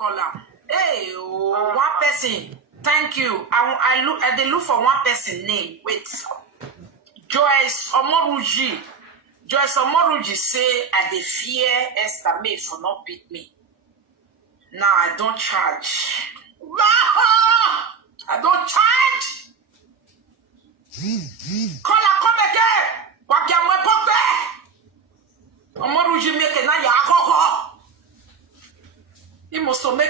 Caller. Hey, oh, one person. Thank you. I look for one person name. Wait. Joyce Omoruji. Joyce Omoruji say I dey fear Esther May for not beat me. Now I don't charge. I don't charge. Come again. What can we put there? Omoruji make na ya koko. So my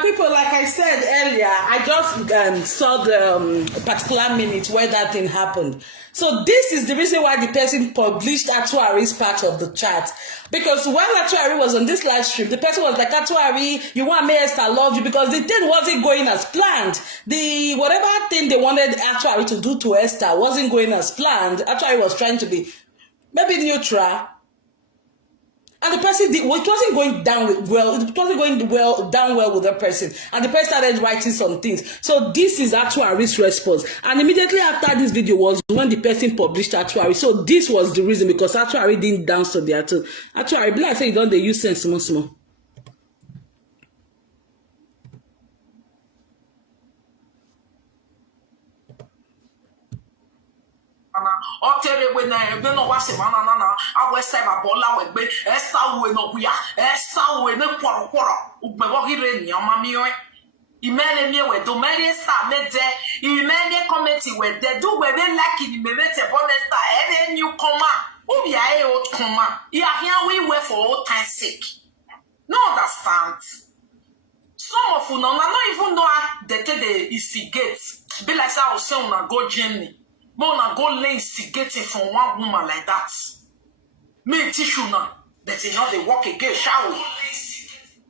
people, like I said earlier, I just saw the particular minute where that thing happened. So this is the reason why the person published Atuari's part of the chat. Because when Atuari was on this live stream, the person was like, Atuari, you want me Esther love you, because the thing wasn't going as planned. The whatever thing they wanted Atuari to do to Esther wasn't going as planned. Atuari was trying to be maybe neutral. And the person it wasn't going down well. It wasn't going down well with the person. And the person started writing some things. So this is Atuari's response. And immediately after this video was when the person published Atuari. So this was the reason, because Atuari didn't dance to the Atuari. But I say you don't they use sense small. Otere we na no wase mana na awese ba bola we gbe esa we no kuya esa we ne kworo ugbewo hire ni amami o imene mi we do many star me de imene committee we de do we be like ni me te bonesta any new comma who ya e old comma ya here we were for old time sake. No understand. Some of you no even know that they instigate be like say I say una go Germany. But go lay instigating from one woman like that. Me teach you now that you know they walk again, shall we?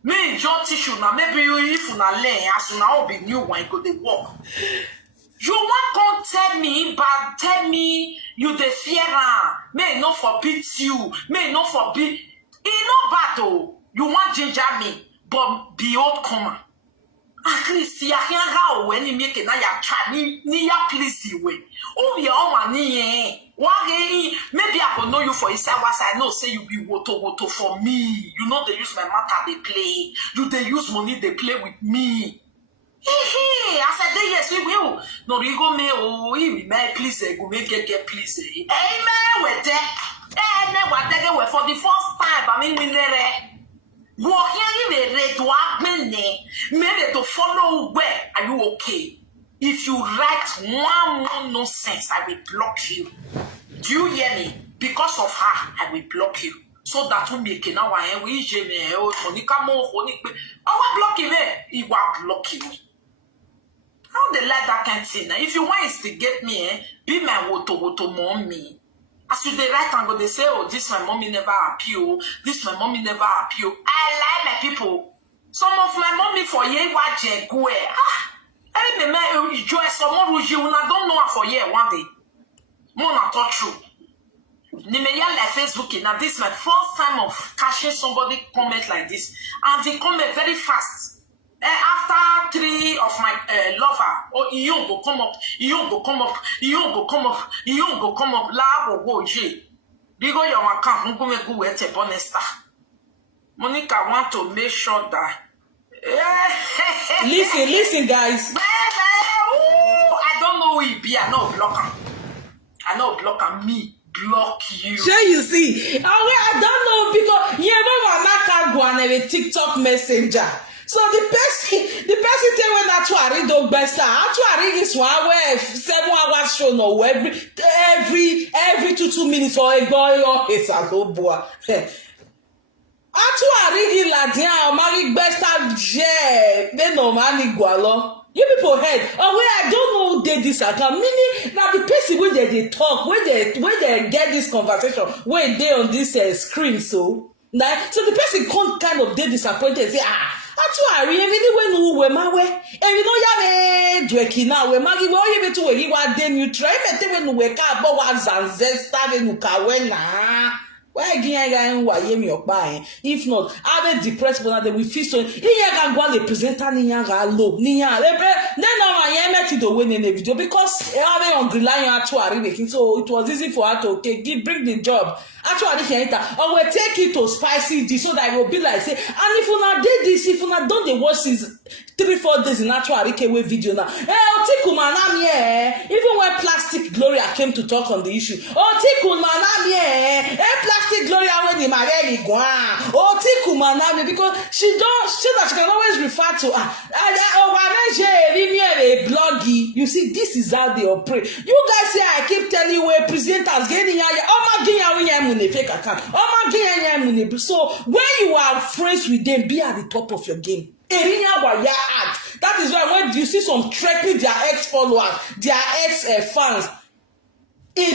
Me just teach you now. Maybe you if you not lay as you now be new when you go they walk. You want to tell me, but tell me you the fear. May not forbid you. May not forbid. It's not bad though. You want ginger me, but be old comer. At least ya can when you make it now ya can ni ya please you way. Oh ya all money maybe I will know you for yourself as I know say you be woto for me. You know they use my matter they play. You they use money they play with me. I said yes we will. No you go me oh you may please go make get please. Amen with that. Never take for the first time I mean we there. Walk here in the red to made to follow where are you okay? If you write one more nonsense, I will block you. Do you hear me? Because of her, I will block you. So that we make now I we Monica more I block him. He will block you. How they like that kind of thing? If you want to get me, be my woto mommy. As you they write and go, they say, oh, this my mommy never appeal. This my mommy never appeal. I like my people. Some of my mommy for ye watch go. I remember you join someone who you don't know for ye one day. More not true. Nimeya like Facebook. Now this is my first time of catching somebody comment like this, and they comment very fast. After 3 of my lover, oh, you go come up, you go come up, you go come up, you go come up, la go J. Bigo your account, go make go with a bonesta. Monica want to make sure that. Listen, guys. I don't know who he be. I know blocker me. Block you. Sure, you see. I don't know because you never go on a TikTok messenger. So the person tell when Atuari don't best Atuari is 1 where 7 hours show no every 2 minutes or a boy or it's a low boy. Atuari la dia mari best je they no mani gualo. You people heard I don't know they this account meaning now the person where they talk where they get this conversation where they on this screen so the person can't kind of get disappointed and say Atuari even when who we mawe and you know ya me dweki na we magi we oye betu we wa den you try me te when we ka bo wa zanzesta we nu ka we na Why again why me your buy? If not, I be depressed but they will feel so. Iya can go the presenter niya ga low. Niya. Then now I met to the win in the video because I be on relying on Tori making so it was easy for her to bring the job. Actually, I will take it to spicy this so that it will be like say, and if you not did this, if you not done the watch is 3-4 days in actual Arikewe video now. Even when Plastic Gloria came to talk on the issue. Plastic Gloria when the marry because she that she can always refer to bloggy. You see, this is how they operate. You guys say I keep telling you where presenters getting fake account. So when you are friends with them, be at the top of your game. That is why when you see some threatening their ex-followers, their ex-fans, if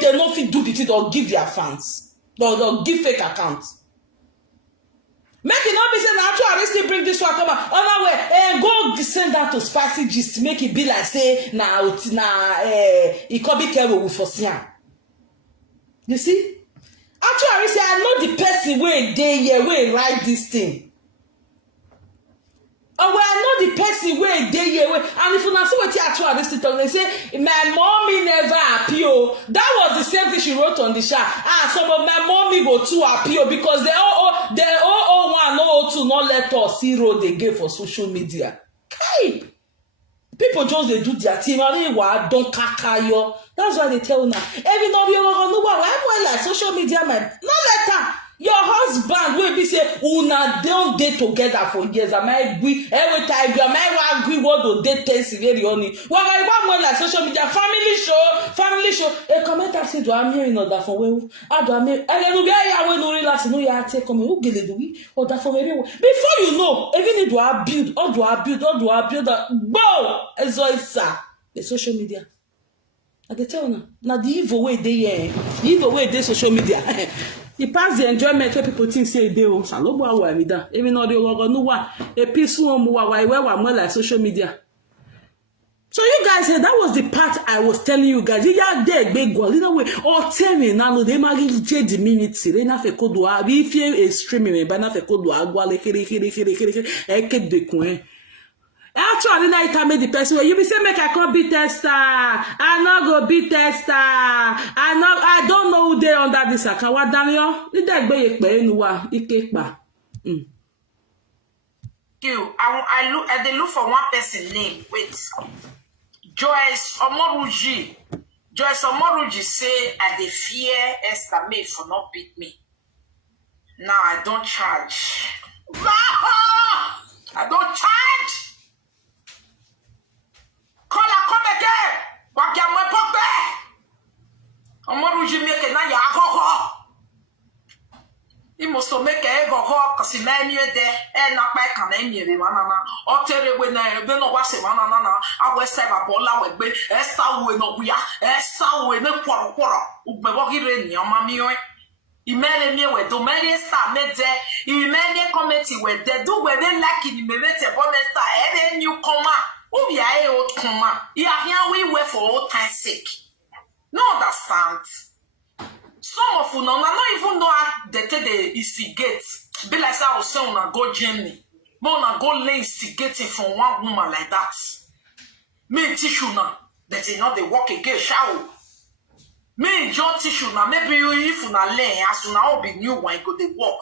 they don't fit do the thing, they'll give their fans. They'll give fake accounts. Make it not be saying actually still bring this one come on our way go send that to spicy gist make it be like say now it could be careful with Fosian. You see? Actually say I know the person where they here where write this thing. Oh, well, I know the person where they here and if you not see what actually this thing they say my mommy never appeal. That was the same thing she wrote on the chat. Some of my mommy go to appeal because they all 001, 002 not let us see road they gave for social media. Okay. People just they do their team. Don't kakayo. That's why they tell now. Everybody know why like social media man. Not let her. Your husband will be say una don't date together for years. Am I agree? Every time you am I agree what to date test very only. Well, I want like social media family show. A commenter say do am here in order for well. I do am. I don't get ya when no relax no ya take come who get do we order for very well. Before you know, even do I build bow as well sir. The social media. I can tell now the evil way they the evil way they social media. It pass the enjoyment where people think say they oh salobo awa mi da even though they no wa a peaceful one wa more like social media. So you guys said that was the part I was telling you guys. You are there big go little way or tell me now they magi the minutes they na fe kodo a bi fie a streaming ba na fe kodo agwa le kere e ke de kun. Actually, now it made the person where you be say make I can't be tester. I not go be tester. I don't know who they under this account. What Daniel? Did that be a nuwa? I look for one person name. Wait. Joyce Omoruji. Joyce Omoruji say I dey fear Esther May for not beat me. Now I don't charge. I don't charge. Call again. What can we put there? Omoruji make na ya go. He must make a go because he may near there and not back on any manana. Or tell you when I don't know what's a manana. I will say a bola with me. Esther will not be Esther will not quarrel. Ubevogi in your mammy. He made me with the many star made there. He made a committee where they do where they like in the minute a bonnet star and you come out. Oh, yeah, old comma. Yeah, here we were for old time's sake. No understand. Some of you not even know that they instigate. Be like I was saying, I go Germany. But go lay instigating from one woman like that. Me tissue now. That is not the work again, shall me John tissue now. Maybe you if you not lay as you now be new one go the work.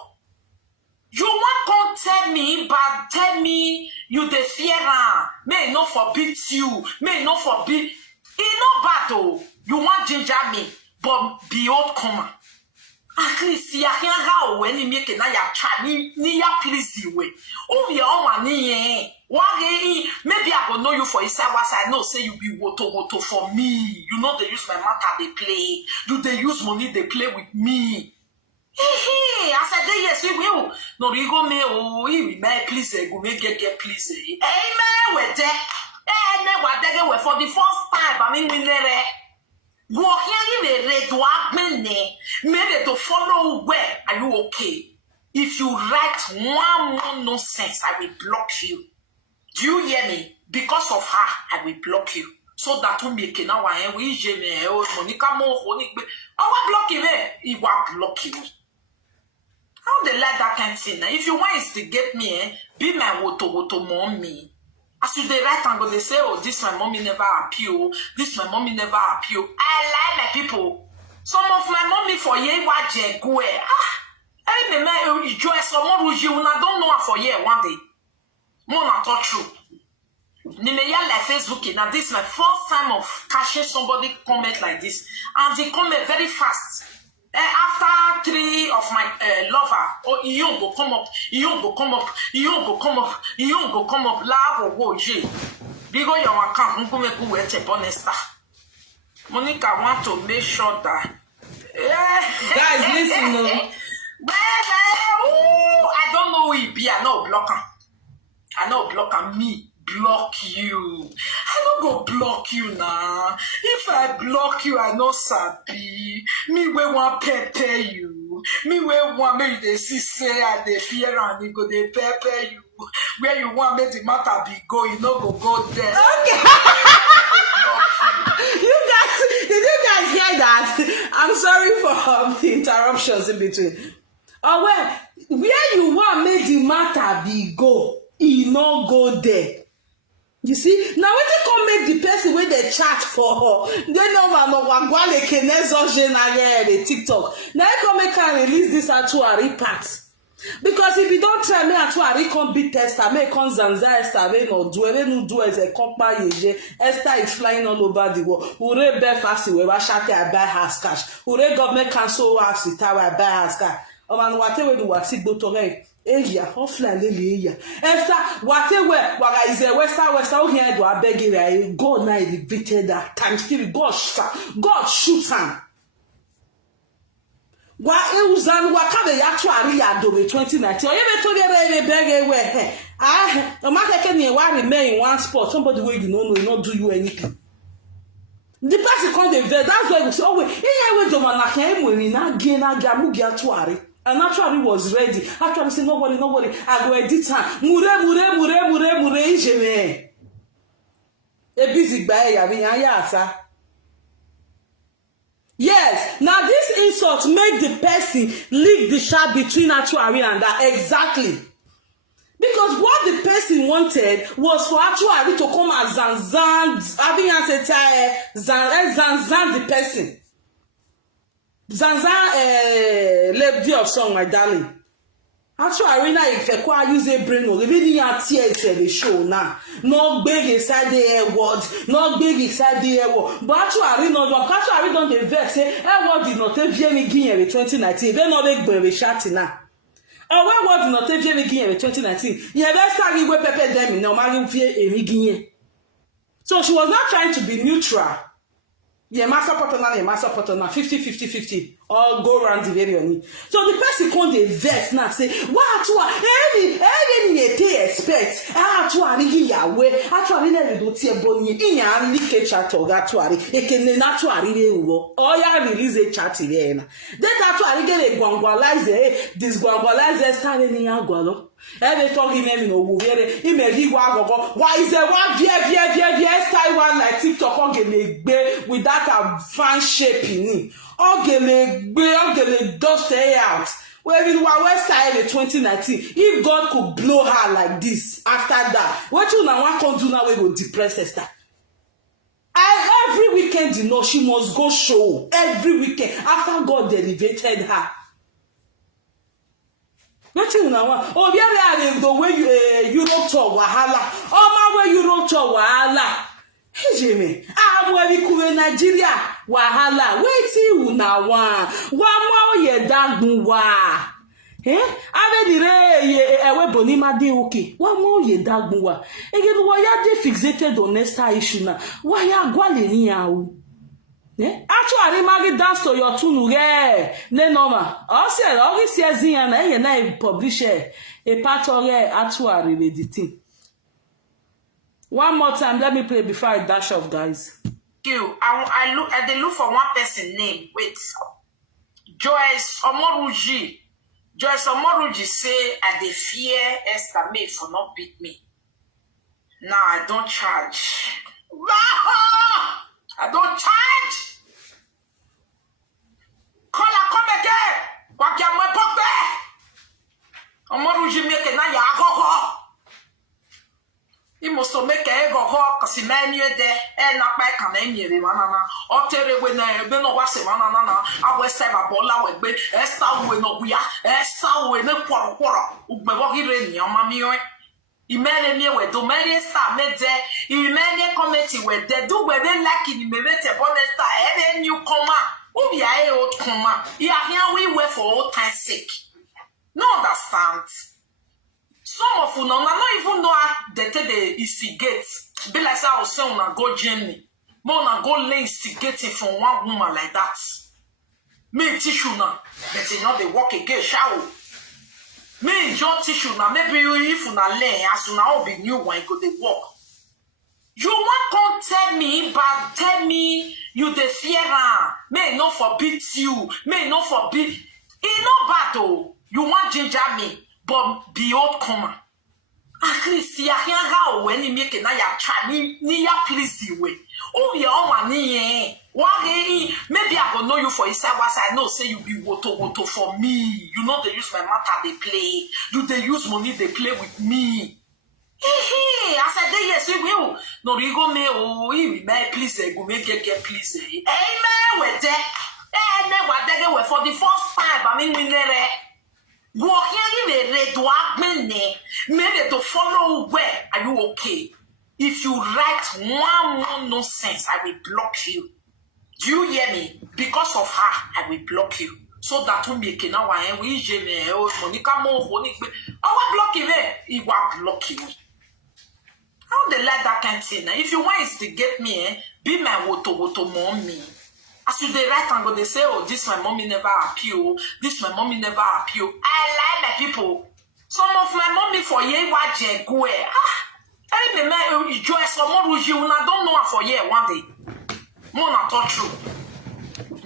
You want to tell me, but tell me you the fear may not forbid you, may not forbid. It's not bad though. You want ginger me, but be old comma. At least you can't how when you make it now ya try ni ya please you way. Oh your own money. Why maybe I will know you for inside what I know say you be woto for me. You know they use my matter they play. Do they use money they play with me? I said, yes, we will. No, you go me, oh, we may please, go make get please. Amen, we're there. And what they were for the first time. I mean, we never walk here in the red dwarf, made to follow where are you okay? If you write one more nonsense, I will block you. Do you hear me? Because of her, I will block you. So that we make now and we jene o Monica mo oni gbe. Our blocking me, he was blocking me. How they like that kind of thing? If you want to get me, be my woto mommy. As you the right angle, they say, oh, this my mommy never appeal. This my mommy never appeal. I like my people. Some of my mommy for ye waje go. I remember you joy someone who you don't know for ye one day. More not true. Nimeya like Facebook. Now this is my first time of catching somebody comment like this, and they comment very fast. After 3 of my lover, oh, you go come up, you go come up, you go come up, you go come up. La go je. Bigo your account, go make we check honesta. Monica want to make sure that. Guys, listen, no. I don't know who he be. I know blocker. I know blocker me. Block you. I don't go block you now. If I block you, I know sabi. Me we want pepper you. Me we want me they see say and they fear and they go they pepper you. Where you want me the matter be go, you know go there. Okay. Did you guys hear that? I'm sorry for the interruptions in between. Oh well, where you want me the matter be go, you no go there. You see, now when they come make the person where they chat for her, they know wagwale kenezo jenage the TikTok. Now they come make can release this atuari part. Because if you don't try me atuari come be tester, me come zanza Esther, we no do as a compa yeje. Esther is flying all over the world. Ure be fast we wa shate I buy house cash. Ure government cancel house it I buy house cash. Man whatever do what sit go to area, offline area. Esther, whatever, waga is a western here do I beg you, God now defeated that times 3, God shoot him. Wa euzan wa kabe actually ado 2019. Oye told you beg where the market can remain in one spot. Somebody where you know will not do you anything. The person called the vet. That's why we say, oh wait, here we do man can we na gain na gamu atuari. And actually was ready. Actually say nobody. I go edit her. Mure jeme. A busy guy ya. Yes. Now this insult make the person leak the chat between Atuari and that exactly. Because what the person wanted was for Atuari to come and zanzan the person. Zanzan lady of song, my darling. Actually, if I use a brain, or even your tears the show now. Not big inside the air word, not big inside the air word. But actually, don't the vex say air word did not have any guinea in 2019. Then not big baby shouting now. Or why word did not have any guinea in 2019? Yeah, that's how you were pepper them in no matter guinea. So she was not trying to be neutral. Yeah, master partner, 50-50-50. All go around the very on. So the person called the vet now say, what any expect? Actually, Yahweh, actually, never do tear bony in your leak chat or actually, it can naturally or ya release a chat here. Then actually get a guangualize, this guangualize standing in Agualo. Every talk him no where he may be why is there one via style one like TikTok on game with that fan shape in it. Okay, dust her out. Well, in West Side in 2019, if God could blow her like this after that, what you now want to do now? We will depress Esther. Every weekend, you know, she must go show every weekend after God elevated her. What you now? Oh, yeah, the way Europe tour wahala. Oh, my way Europe tour wahala. Hey, Jimmy, where we come Nigeria wahala. Wait till now one more ye dagbu wa. Ave dire ewe bonima de okay. One more ye dagbu wa. Again, why are they fixated on next issue now? Why are gwale ni yawo? Actually, Maggie dance to your tune, yeah. Ne normal. Also, always says here na ye na publish a part of actually editing. One more time, let me play before I dash off, guys. I look for one person name. Wait. Joyce Omoruji. Joyce Omoruji say I dey fear Esther May for not beat me. Now I don't charge. I don't charge. Call come again. What can my pop there? Omoru jimeke na ya gogo. He must make a go cause many there and not back on any manana. Or tell when no was a manana. I was say a bola with be a star with no we are a star with no quarter. Ubewagi your mammy. Imene we do many star made there. Imene committee where they do where they like in the bonnet star and you come up. Ubi I old come up. Here we were for old time's sake. No understand. Some of you now not even know how they instigate. Be like I was saying, I go journey. More na go lay instigating from one woman like that. Me tissue now, but you know they walk again, shower. Me your tissue now, maybe you if you na lay as you now be new one go they walk. You want come tell me, but tell me you the fear. May not forbid you. May not forbid. It's not bad though. You want ginger me. But be old comer. At least ya hear how when you make na ya chani ni ya please you way. Oh ya on ni maybe I go know you for inside what I know say you be woto for me. You know they use my matter they play. You they use money they play with me. I said yes we will. No you go me oh you may please go make get please. Amen with that. Eh never that for the first time I mean we never. Maybe to follow where are you okay? If you write one more nonsense, I will block you. Do you hear me? Because of her, I will block you. So that we make it now and we Monica more I will block you there. He will block you. How they like that kind of thing? If you want to get me, be my woto mommy. As you they write and go, they say, oh, this my mommy never appeal. This my mommy never appeal. I like my people. Some of my mommy for ye waje go. I remember you joy some more you I don't know for ye one day. More not touch you.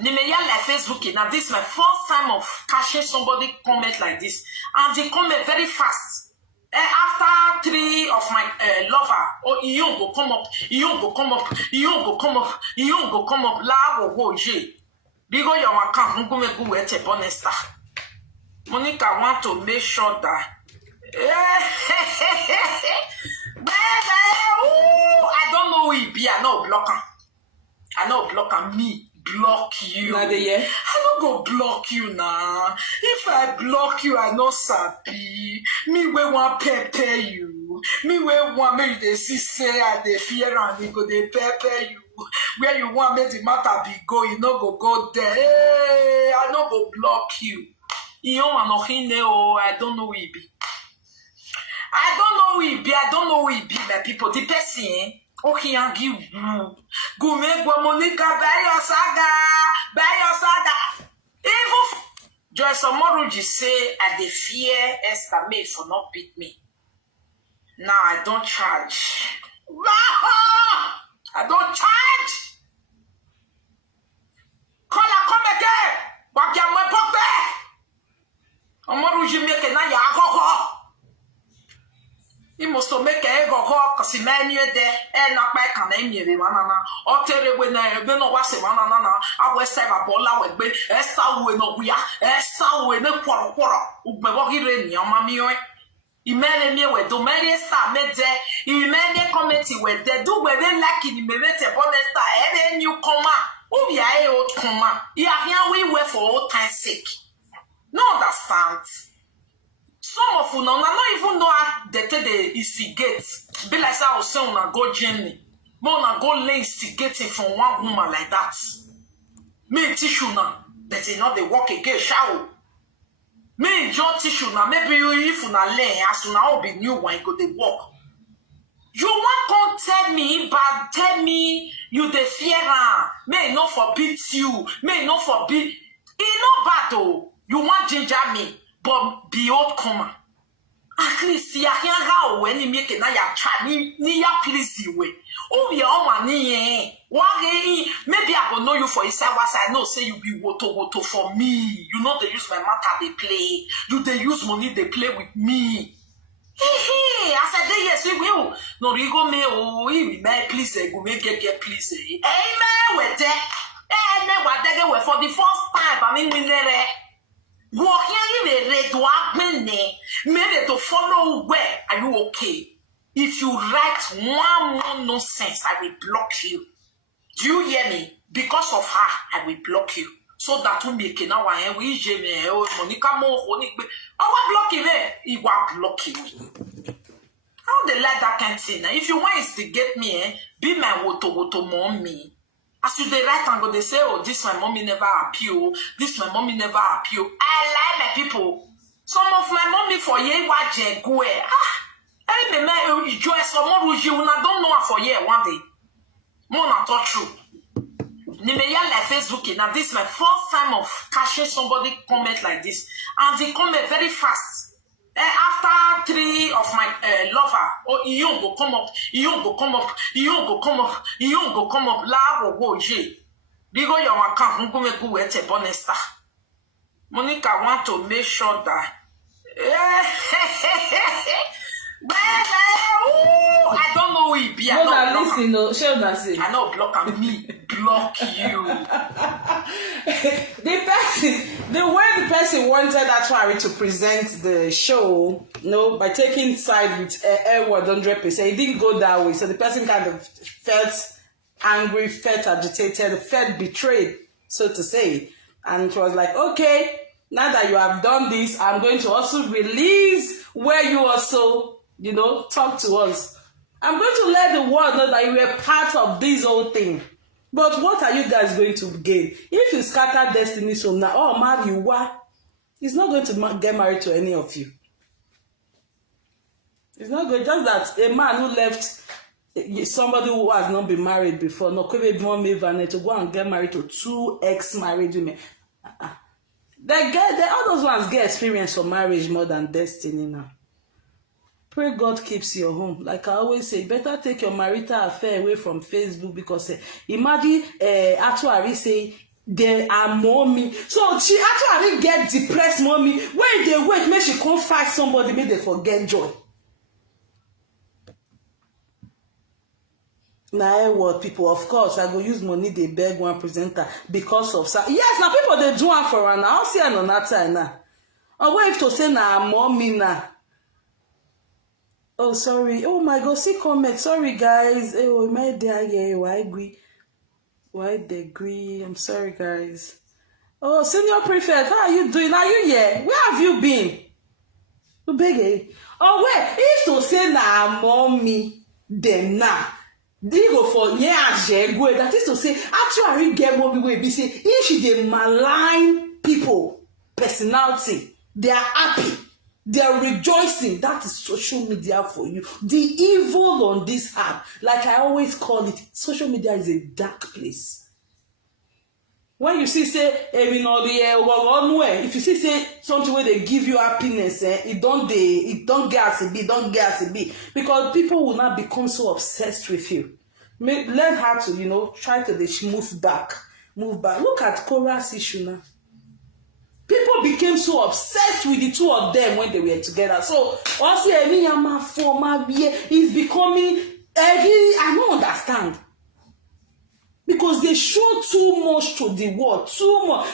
Nimeya like Facebook. Now this is my first time of catching somebody comment like this. And they comment very fast. After 3 of my lover, oh, you go come up, you go come up, you go come up, you go come up, la go je. Bigo your account, go make go at a bonus. Monica want to make sure that. I don't know who he be, I know blocker. I know blocker me. Block you. I don't go block you now. If I block you, I no sabi. Me we want pepper you. Me we want me they see say I they fear and they go they pepper you. Where you want me the matter be go, you no go there. Hey, I no go block you. You know I don't know who he be. I don't know who he be. I don't know who he be, my people. The person. Okay, and give go make Monica buy your saga. Even Joyce Omoruji say I dey fear Esther May for not beat me. Now I don't charge. I don't charge. Call come again. What can my pop there? Omoruji make na ya gogo. He must make a go cause many there and not back on any manana. Or tell when no was a manana. I was say a bola with be a star with no we are a star with no quarter. Ubewagi your mammy. Imene we do many star made there. Imene committee where they do where they like in the bonnet star and then you come up. Ubi I old come up. Here we were for old time's sake. No understand. Some of you now not even know how they instigate. Be like I was saying, I go journey. More na go lay instigating from one woman like that. Me tissue now, but you know they walk again, shower. Me your tissue now, maybe you if you na lay as you now be new one go they walk. You want come tell me, but tell me you the fear. May not forbid you. May not forbid. It's not bad though. You want ginger me. But be old comer. At least ya hear how when you make na ya chani ni ya please you way. Oh ya on ni maybe I go know you for inside what I know say you be woto for me. You know they use my matter they play. You they use money they play with me. I said, yes, we will. No, you go me, oh, we may please, go make get please. Amen, with that. And what they were for the first time, I mean, we never. Walking in a red to admin, made to follow where are you okay? If you write one more nonsense, I will block you. Do you hear me? Because of her, I will block you. So that we make now and we jeme Monica Mo block him, he will block you. How they like that kind of thing? If you want to get me, be my woto mommy. As you they write and go, they say, oh, this my mommy never appeal. This my mommy never appeal. I like my people. Some of my mommy for ye waje go. I remember you join some more you don't know for ye one day. More not talk true. Nimeya like Facebook. Now this is my first time of catching somebody comment like this, and they comment very fast. After 3 of my lover, oh, you go come up, you go come up, you go come up, you go come up, la go je. Digo your account, go make go at a bonesta. Monica want to make sure that. I don't know who he be. I know listen, no, I know block me, block you. The way the person wanted Tori to present the show, by taking side with Edward 100%, it didn't go that way. So the person kind of felt angry, felt agitated, felt betrayed, so to say. And it was like, okay, now that you have done this, I'm going to also release where you also, talk to us. I'm going to let the world know that you were part of this whole thing. But what are you guys going to gain? If you scatter destiny so now, marry you, what? He's not going to get married to any of you. It's not good. Just that a man who left somebody who has not been married before, to go and get married to 2 ex-married women. All those ones get experience for marriage more than destiny now. Pray God keeps your home. Like I always say, better take your marital affair away from Facebook, because imagine Tori say there are mommy. So she actually get depressed mommy. When they wait, make she come fight somebody, make they forget joy. Now what people, of course, I go use money they beg one presenter because of yes, now people they do one for her now. I'll see her on that time now. Or what if to say now mommy now? Oh, sorry. Oh my God, see comment. Sorry guys. Oh, my dear, yeah, why they agree? I'm sorry guys. Oh, senior prefect, how are you doing? Are you here? Where have you been? You beg. Oh wait, if to say na mommy, then now. They go for that is to say, actually get mommy way be say if she dey malign people personality, they are happy. They are rejoicing. That is social media for you. The evil on this app, like I always call it, social media is a dark place. When you see say, if you see say something where they give you happiness, it don't get as it be, because people will not become so obsessed with you. Learn how to, try to move back. Look at Korah's issue now. People became so obsessed with the two of them when they were together. So, also, is becoming, I don't understand. Because they show too much to the world, too much.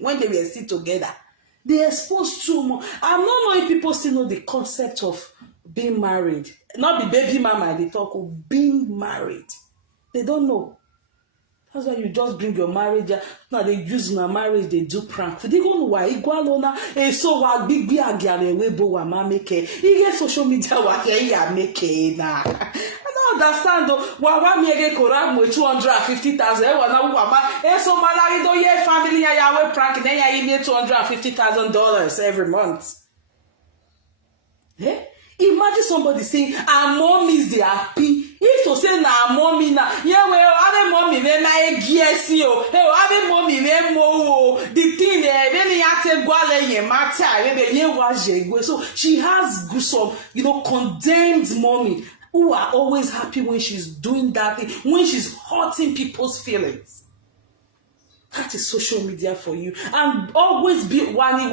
When they were still together, they exposed too much. I don't know if people still know the concept of being married. Not the baby mama, they talk of being married. They don't know. That's why you just bring your marriage. Now they use my marriage, they do prank. They go no why igualona so wa big agiare webo wa ma make. You get social media wa ya make na. I don't understand though. Wa mi ege Korah mo 250,000. E wa na wa ma so malari do ye family ya we prank na ya ye $250,000 every month. Imagine somebody saying, our mom is the happy. If to say na mommy na, yeah, well, have mommy when I guess you. Have mommy when mo the thing there when you have to go le matter when you was so she has some condemned mommy who are always happy when she's doing that thing, when she's hurting people's feelings. That is social media for you. And always be one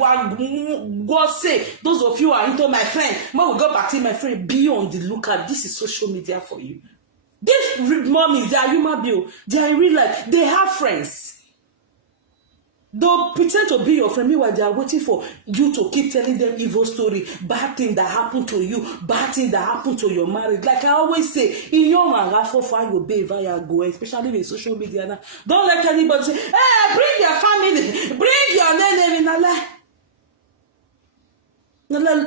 God say, those of you who are into my friend, when we go back to my friend, be on the lookout. This is social media for you. These mommies, they are human beings. They are in real life. They have friends. They'll pretend to be your friend, meanwhile they are waiting for you to keep telling them evil story, bad thing that happened to you, bad thing that happened to your marriage. Like I always say, in your man, for your baby, you go, especially with social media now. Don't let anybody say, hey, bring your family, bring your name in a lie.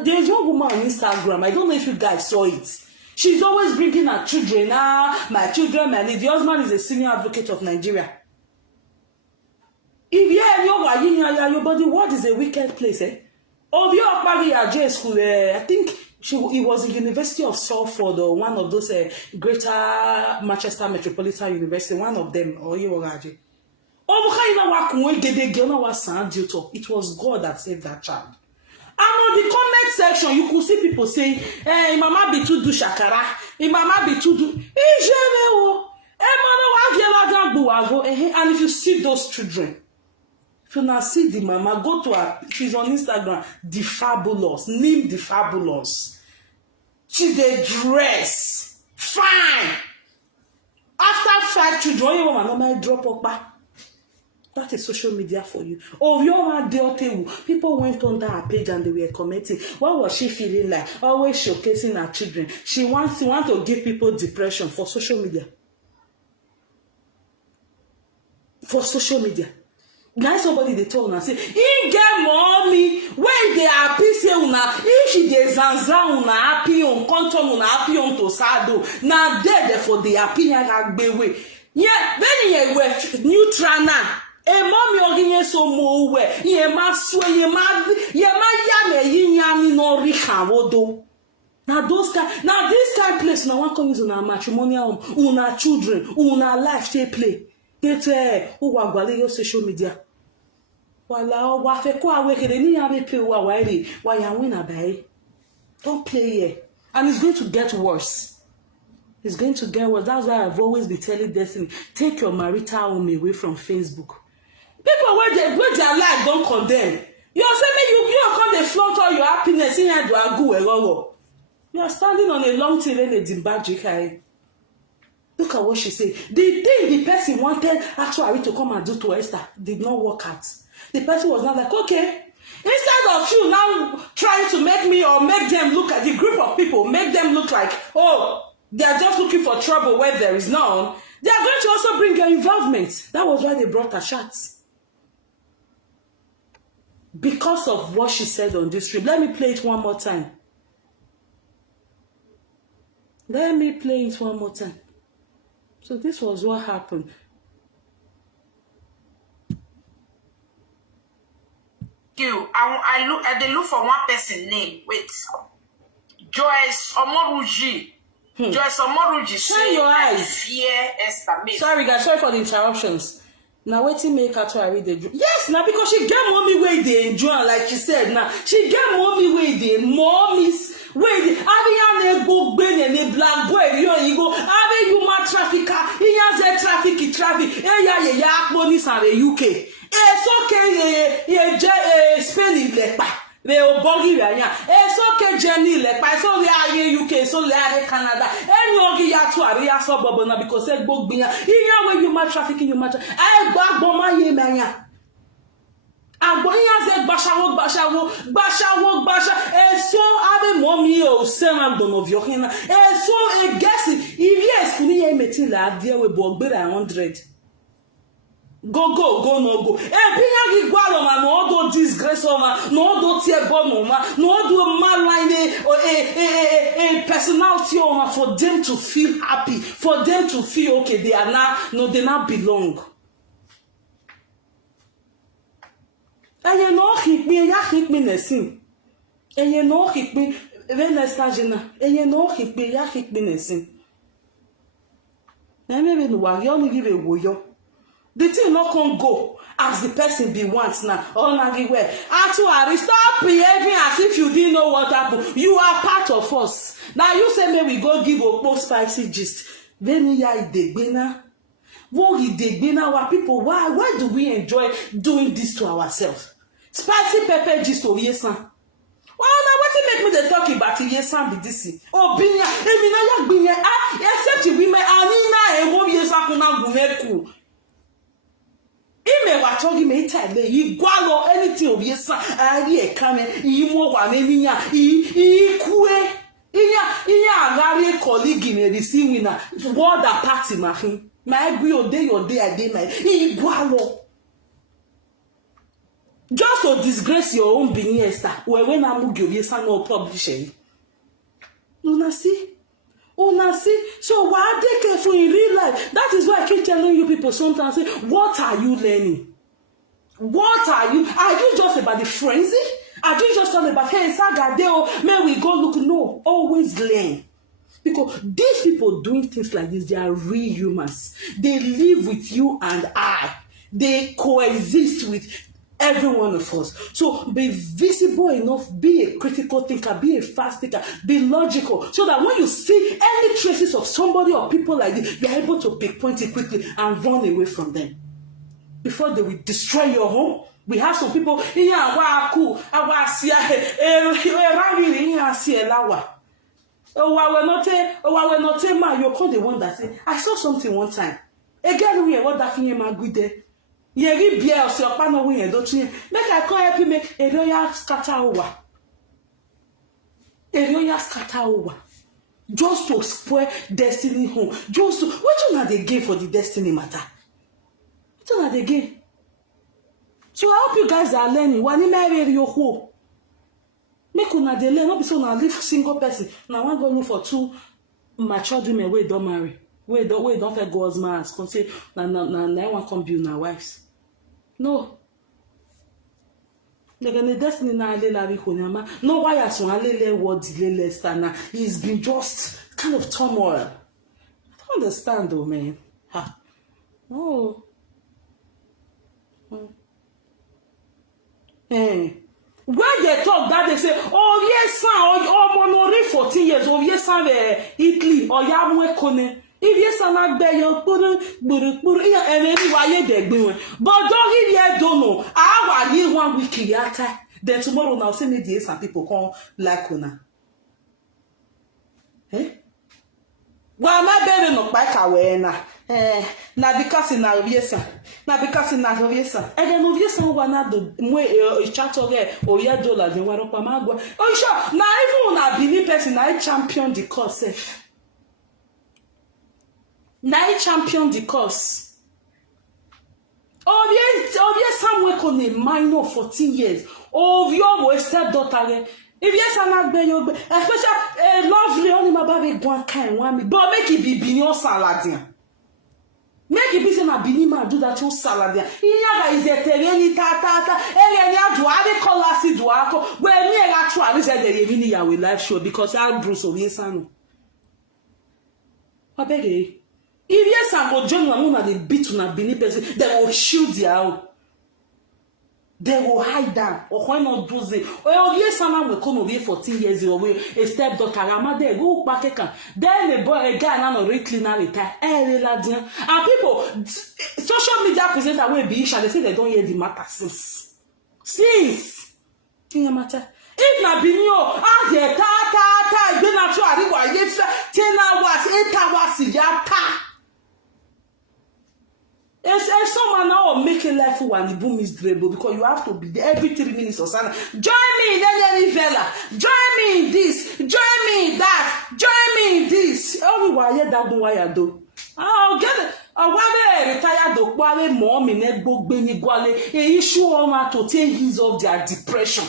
There's one woman on Instagram, I don't know if you guys saw it. She's always bringing her children, my children, my need. The husband is a senior advocate of Nigeria. If your body, what is a wicked place, eh? Of your J school, I think it was the University of Salford or one of those greater Manchester Metropolitan University, one of them, or you were it was God that saved that child. And on the comment section, you could see people saying, hey, Mama be too do shakara, Mama be too do. And if you see those children, if you now see the mama, go to her, she's on Instagram, the Fabulous, name the Fabulous. She's a dress, fine. After 5 children, you want to drop up back. That is social media for you. Of your people went on that page and they were commenting. What was she feeling like? Always showcasing her children. She wants to give people depression for social media. For social media. Now somebody they told her say, "He get mommy when they happy say una if she dey zanza una happy on contour una happy on to sado na there for the happy agbewe." Yeah, when you were neutral now. E mommy oginye so mo we ye ma so ye ma ya me yinyani no rika wodo. Now those kind, now this kind place now one come use una matrimonial una children una life they play. Get who wa gwale your social media. Wala wa fe ko awekele ni ya be play wa wairi wa ya win abai. Don't play here. And it's going to get worse. It's going to get worse. That's why I've always been telling Destiny, take your marital home away from Facebook. People where their life don't condemn. You say me you come they flaunt all your happiness in here do agu. You are standing on a long tail and a dimbaji. Look at what she said. The thing the person wanted actually to come and do to Esther did not work out. The person was not like, okay, instead of you now trying to make me or make them look at the group of people, make them look like, oh, they are just looking for trouble where there is none, they are going to also bring your involvement. That was why they brought her shots. Because of what she said on this stream. Let me play it one more time. Let me play it one more time. So this was what happened. I look for one person name. Wait. Joyce Omoruji. Joyce Omoruji. Shine your eyes. Fear Esther. Sorry guys, sorry for the interruptions. Now waiting make her to read the yes, now because she get mommy where they enjoy, like she said. Now she get mommy where they mommies where they have go ben and a black boy. You go have human trafficker. He has a traffic. Yeah, police are the UK. It's okay. Spain lepa. They will buggy ya. It's okay, Jenny lepa. So they are UK. So they are Canada. And you get to area suburb now because they book be. Where human trafficking, human. I back bomber ye mania. Agbonya ze bashawo. So ave mommy o sema dono vyohina. So a guess if yes kuni ye metila there we bogbera 100. Go, no go. Pinyagi gwalo ma no do disgrace ma, no do tie bono ma, no do malign a personality ma for them to feel happy, for them to feel okay. They are now they now belong. And you know hit me nesin. And you know hit me when I start jena. And you know hit me nesin. Na maybe no wa you only give a woyo. The thing not can go as the person be wants now. All everywhere. Actually, stop behaving as if you didn't know what happened. You are part of us. Now you say maybe we go give a post spicy gist. Then ya idegbena. Our people, why do we enjoy doing this to ourselves? Spicy pepper gist of yes, son. Well, now what make me the talk about yes, son, be this? Oh, binya, emina binya, except you women, Anina, and what yes, I can not ime wa chogi me tale igwalo anything of yes ari e kame imo wa neniya ikue iya agari colleague ne receiving na word party mahin my agree your day I dey my igwalo just to disgrace your own being Esther when am go yes no publishing una see. So why they careful in real life? That is why I keep telling you people sometimes, say, what are you learning? What are you? Are you just about the frenzy? Are you just talking about, hey, Sagadeo, may we go look? No, always learn. Because these people doing things like this, they are real humans. They live with you and I. They coexist with every one of us. So be visible enough, be a critical thinker, be a fast thinker, be logical, so that when you see any traces of somebody or people like this, you're able to pinpoint it quickly and run away from them before they will destroy your home. We have some people here. I saw something one time. Again, we are what that thing my good day. Yeri bia or your partner when you don't make I call help you make a royal scatter over. A royal scatter over. Just to spoil destiny home. Just to what you not the gain for the destiny matter? What you not the gain? So I hope you guys are learning. When you marry your home. Make una dey learn, not be so now live single person. Now one go look for two mature women where don't marry. Wait, don't forget God's man. Come say, na one come build na wives. No. The destiny na lele konyama. No why as one lele word lele stana. He's been just kind of turmoil. I don't understand though, man. Ha. Oh. Hey. When they talk that they say, oh yes, son, oh monori 14 years, oh yes, son, Italy, or yamwe kone. If yes, I'm not there, you're putting, and anyway, they're doing. But don't hear, don't know. I will 1 week later. Then tomorrow, now, send me the some people call like una. Eh? Well, my baby no back away na. Na because in our yes, na because in our yes. And then of yes, one na do mwe chat or $1 then waro pa magwa. Oh sure, na even na bini person na champion the course. Na champion the course. Oh yes, somewhere con a minor 14 years. Oh your stepdaughter. If yes, I'm not being your especially lovely only my baby one kind one, but make it be binion salad. Make it be saying a binima do that your salad. Here is a terreni tata, and you have a color duaco where me actually said the mini will live show because I Bruce of yes, I know. I beg you. If yes, I'm going to join the beat on a bini person, they will shoot you out. They will hide down. Or why not do it? Oh, yes, someone will come over 14 years old. A stepdaughter, I'm there. Go back again. Then a boy, a guy, and a rich cleaner retire. And people, social media presenter will be issued. They say they don't hear the matter since. Thing matter. If na binyo, as ta, then I try to yes, 10 hours, 8 hours, yata. It's someone now making life when the boom is dribble because you have to be there every 3 minutes or something. Join me in any villa. Join me in this. Join me in that. Join me in this. Oh, why you that why I do? Oh, get it. Why they retired do? Why mom in a book benny gwale? A issue on to take his of their depression.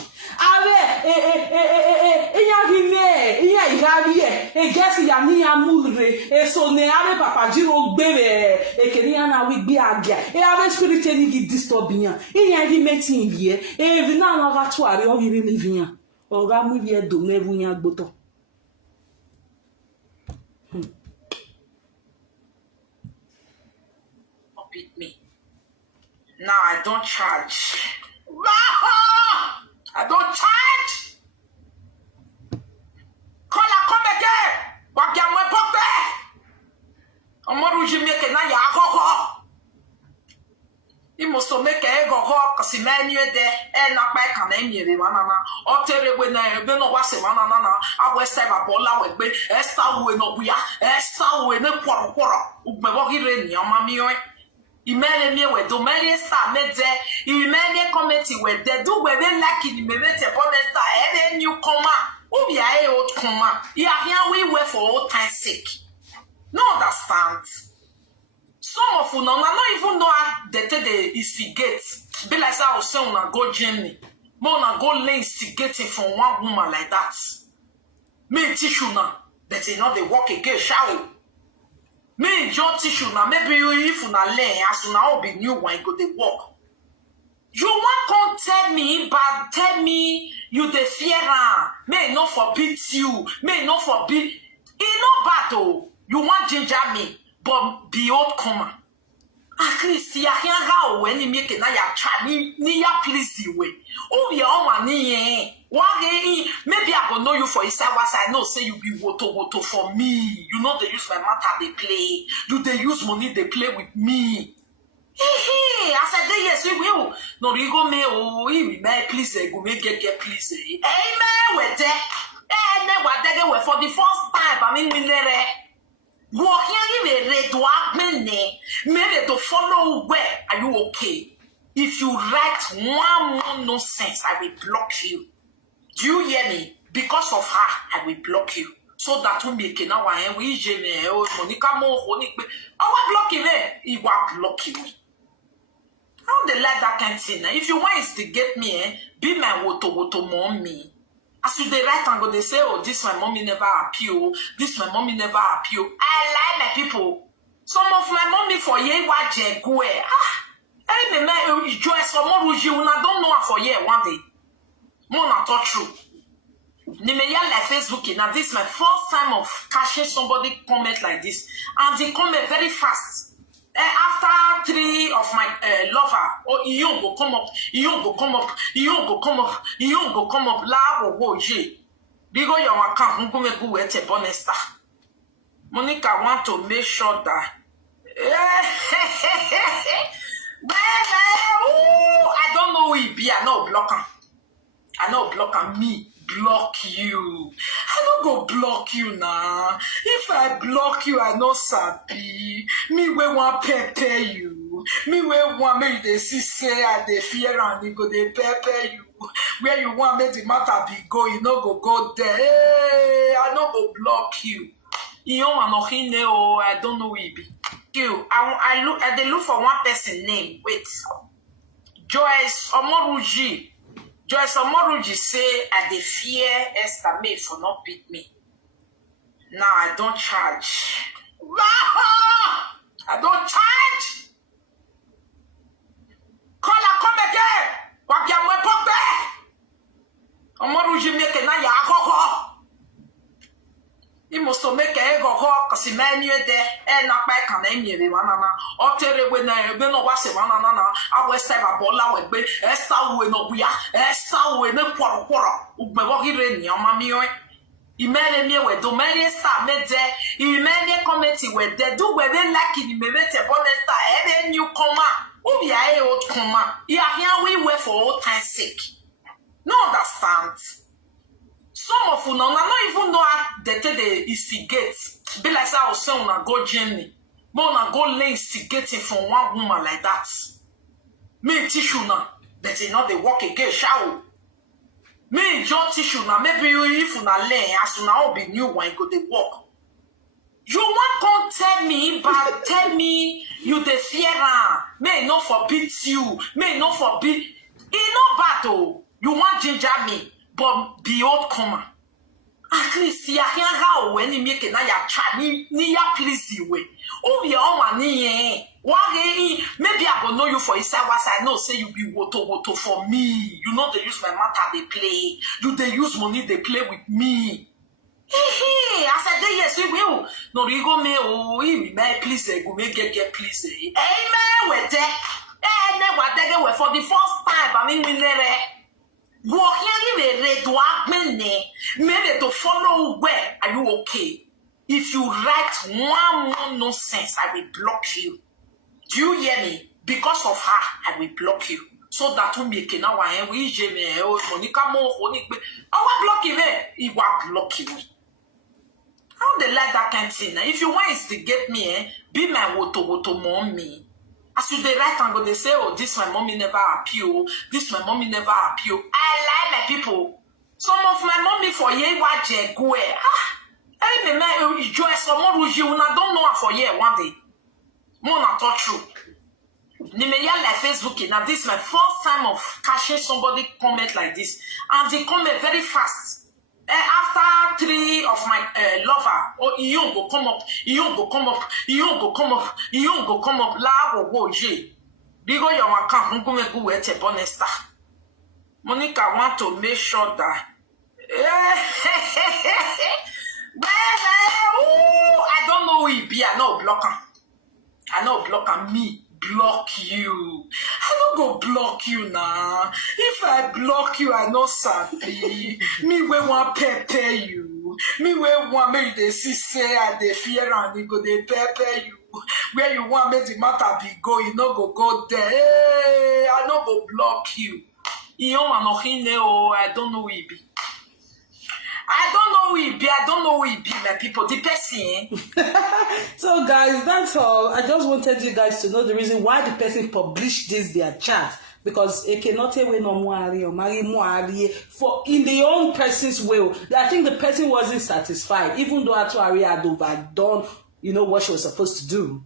Guess ya ni amulre so ne ave papa jiro gbere ekenia na wi gbe agia ave spirit ni gi disturbing ya di meeting vie vi na na ga to are o vi living ya o ga mu vie do nevu nya gboto beat me. Now I don't charge. I don't charge. Come again. What can we put there? I'm not going to make it now. cause many there and not back and any the manana or tell when I don't know what's a manana I was time a bola with be Esther we no we are Esther we no quarter Ubevogi Yamamio. Imene me we do many star made there. Imene committee where they do where they like in the mevete bonesta every new comma. Ubi I old comma. Yeah, here we were for old time's sake. No understand. Some of you now not even know how the instigate. Be like I was saying on a go journey. More na go lay instigating from one woman like that. Me tissue now. That is not the work again, shall me your tissue now. Maybe you if you na learn as you now be new one go the work. You want come tell me, but tell me you the fear. May not forbid you. May not forbid. It's not bad though. You want ginger me, but be old comer. At least ya can't how when you make it na ya try ni ya please you way. Oh ya on money. Why maybe I go know you for inside what I know say you be woto for me. You know they use my matter they play. You they use money they play with me. I said yes we will. No you go me oh we may please go me get please. Amen with that. And then what they were for the first time I mean minere. Maybe to follow where are you okay? If you write one more nonsense, I will block you. Do you hear me? Because of her, I will block you. So that we make it now and we Monica more I will block you there. He will block you. How they like that kind of thing? If you want to get me, be my woto mommy. As you they write and go, they say, oh, this my mommy never appeal. This my mommy never appeal. I like my people. Some of my mommy for ye waje go. I me joy some more you na don't know for ye one day. More not talk true. Ni me ya like Facebook now. This is my first time of catching somebody comment like this, and they comment very fast. After 3 of my lover, oh, you go come up, you go come up, you go come up, you go come up, la go je. Bigo your account, go make go at a bonesta. Monica want to make sure that. I don't know who it be. I know blocker. I know blocker me. Block you. I don't go block you now. If I block you, I know sabi. Me we want pepper you. Me we want me they see say I they fear and they go they pepper you. Where you want me the matter be go, you no go there. Hey, I no go block you. You know I don't know who it be. You. I look for one person name. Wait. Joyce Omoruji. Joyce Omoruji say I dey fear Esther May for not beat me. Now I don't charge. I don't charge. Call come again. What can we put there? Omoruji make a na ya koko. He must make a go cause he man you there and not back and any the manana. Or tell you when I don't know what's a manana. I was time a bola with be Esther we no we are Esther we no quarter. Ubevogi Yamamio. Imene me we do many star made there. Imene committee where they do where they like in the mevete bonesta every new comma. Ubi I old comma. Yeah, here we were for old time's sake. No understand. Some of you now not even know how they instigate. Be like I was saying on a go journey. More na go lay instigating from one woman like that. Me tissue now. That is not the work again, shall me your tissue now. Maybe you if you na learn as you now be new one go the work. You want come tell me, but tell me you the fear. May not forbid you. May not forbid. It's not bad though. You want ginger me. But be old comer. At least ya can't how when you make it na ya try ni ya please you way. Oh ya on money why maybe I go know you for inside what I know say you be woto for me. You know they use my matter they play. You they use money they play with me. I said yes we will. No you go me oh we may please go make get please. Amen with that. And then what they were for the first time I mean we never. Maybe to follow where are you okay? If you write one more nonsense, I will block you. Do you hear me? Because of her, I will block you. so that we make now and we jeme Monica mo oni pe our block him he wa block him. How they like that kind of thing? If you want to get me, be my woto mommy. As you the right angle, they say, oh, this my mommy never appeal. This my mommy never appeal. I like my people. Some of my mommy for ye waje go. I remember you join someone who you don't know for ye one day. More not touch you. Nimeya like Facebook. Now this is my first time of catching somebody comment like this, and they comment very fast. After 3 of my lover, oh, you go come up, you go come up, you go come up, you go come up, la go je. Bigo your account, go at a bonesta. Monica want to make sure that. I don't know who he be, I know blocker. I know blocker me. Block you. I don't go block you now. If I block you, I know something. Me we want pepper you. Me we want me they see say and they fear and they go they pepper you. Where you want me the matter be go, you no go there. Hey, I no go block you. I don't know who he be. I don't know who he be. I don't know who he be, my people. The person. So, guys, that's all. I just wanted you guys to know the reason why the person published this their chat, because it cannot away no more for in the own person's will. I think the person wasn't satisfied, even though Atuari had overdone, what she was supposed to do.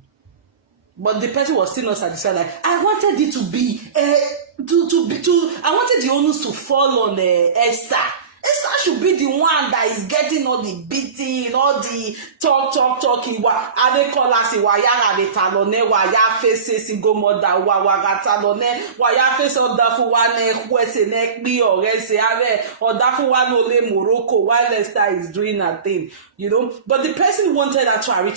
But the person was still not satisfied. Like, I wanted it to be I wanted the onus to fall on Esther. Esther should be the one that is getting all the beating, all the talking. Are they call us waya de talone, waya face single mother, waga talone, waya face of dafu one wese neck be or rese or dafu one ole Morocco while Esther is doing her thing, But the person wanted Atuari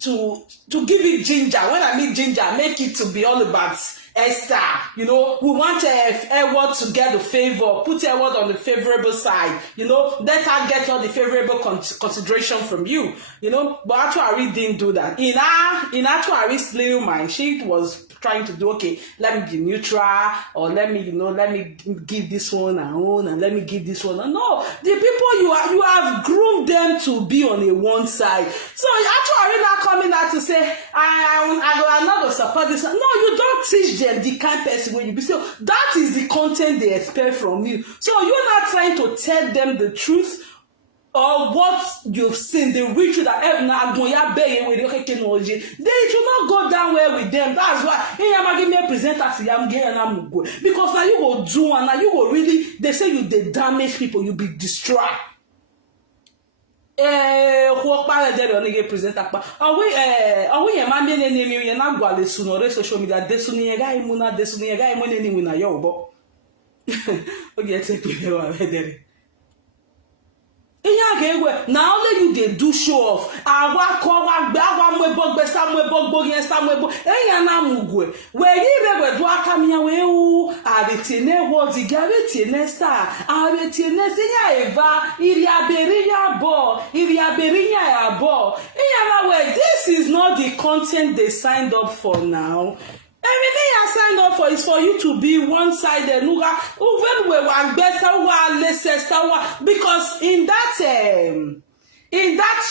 to, to give it ginger. When I mean ginger, make it to be all about Esther, we want Edward to get the favor, put Edward on the favorable side, let her get all the favorable consideration from you, but Atuari didn't do that. In Atuari's little mind, she was trying to do, okay, let me be neutral, or let me give this one her own, and let me give this one. No, the people you have groomed them to be on a one side. So Atuari not coming out to say, I'm not going to support this. No, you don't teach them the kind of person when you be. So that is the content they expect from you. So you're not trying to tell them the truth or what you've seen, the ritual that they should not go down well with them. That's why because now you go do and now you go really, they say you they damage people, you be destroyed. Social media now only you they do show off. Where you do akamia we abetine words igabetine star abetine senya eva iriaberinya bo this is not the content they signed up for now. Everything I signed up for is for you to be one-sided. Because in that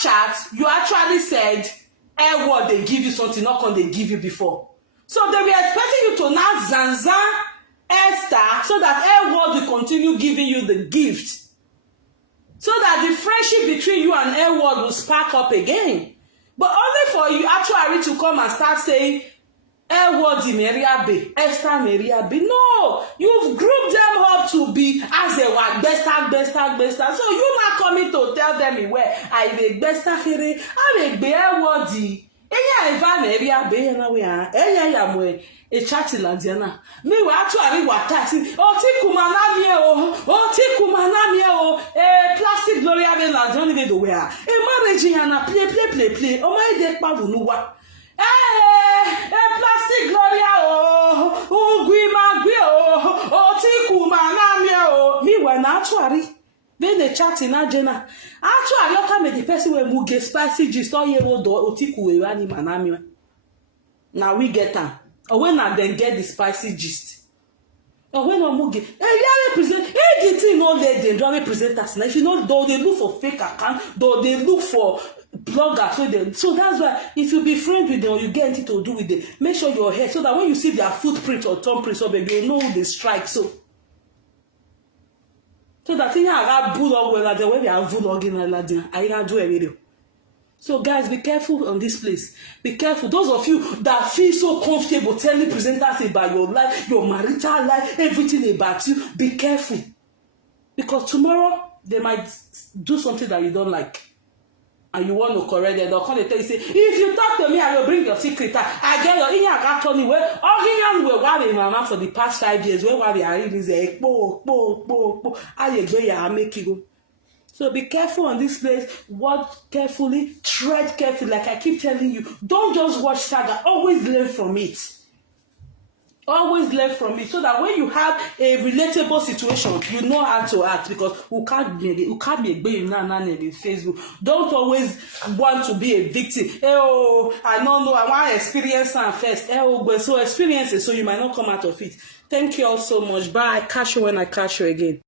chat, you actually said, what they give you something, not can they give you before. So they were expecting you to now zanza Esther so that what will continue giving you the gift. So that the friendship between you and Edward will spark up again. But only for you actually to come and start saying, Edward Meriabe, Esther Meriabe. No, you've grouped them up to be as they were best. So you're not coming to tell them where I make best here. I make Edward. Eva Meriabe na we are. Yamwe. A chatting Landiana. Me were actually what taxi. Plastic Gloria Landiana the wear. A marriage and play. Oh my dear Pavunuwa. Plastic Gloria me when actually then the chat in Ajena. Actually, you come with the person where we get spicy gist all year old or Otiku Manami. Now we get her. Or when I then get the spicy gist. Or when I'm moving, they represent, the thing no let them don't represent us. Now, if you know, though they look for fake account, though they look for bloggers, so that's why if you be friends with them or you get anything to do with them, make sure your hair so that when you see their footprint or thumbprint, so baby, you know who they strike. So that thing I got bulldog when they are vlogging, I do a video. So guys, be careful on this place. Be careful. Those of you that feel so comfortable telling presenters about your life, your marital life, everything about you, be careful. Because tomorrow, they might do something that you don't like. And you want to correct them. They'll come and tell you, say, if you talk to me, I will bring your secret. I get your in got Tony where all we were mama for the past 5 years. Where they are in is a I make you go. So be careful on this place. Watch carefully, tread carefully. Like I keep telling you, don't just watch saga. Always learn from it. Always learn from it, so that when you have a relatable situation, you know how to act. Because you can't be a baby in Facebook. Don't always want to be a victim. Oh, I don't know. I want to experience some first. Oh, but so experience it, so you might not come out of it. Thank you all so much. Bye. Catch you when I catch you again.